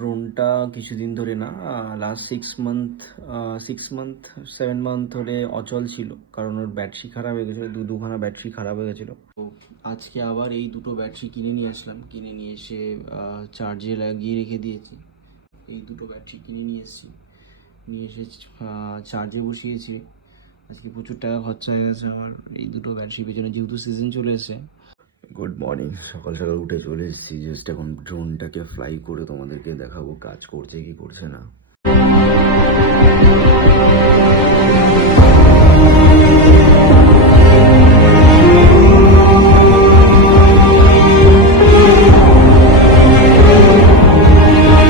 ড্রোনটা কিছুদিন ধরে না, লাস্ট 6 মান্থ 7 মান্থ ধরে অচল ছিল, কারণ ওর ব্যাটারি খারাপ হয়ে গেছিলো, দুখানা ব্যাটারি খারাপ হয়ে গেছিলো। তো আজকে আবার এই দুটো ব্যাটারি কিনে নিয়ে আসলাম, কিনে নিয়ে এসে চার্জে লাগিয়ে রেখে দিয়েছি। এই দুটো ব্যাটারি কিনে নিয়ে এসেছি, নিয়ে এসে চার্জে বসিয়েছি। আজকে প্রচুর টাকা খরচা হয়ে গেছে আমার এই দুটো ব্যাটারির পেছনে, যেহেতু সিজন চলে এসেছে। গুড মর্নিং, সকাল সকাল উঠে চলে এসেছি। জাস্ট এখন ড্রোনটাকে ফ্লাই করে তোমাদেরকে দেখাবো কাজ করছে কি করছে না।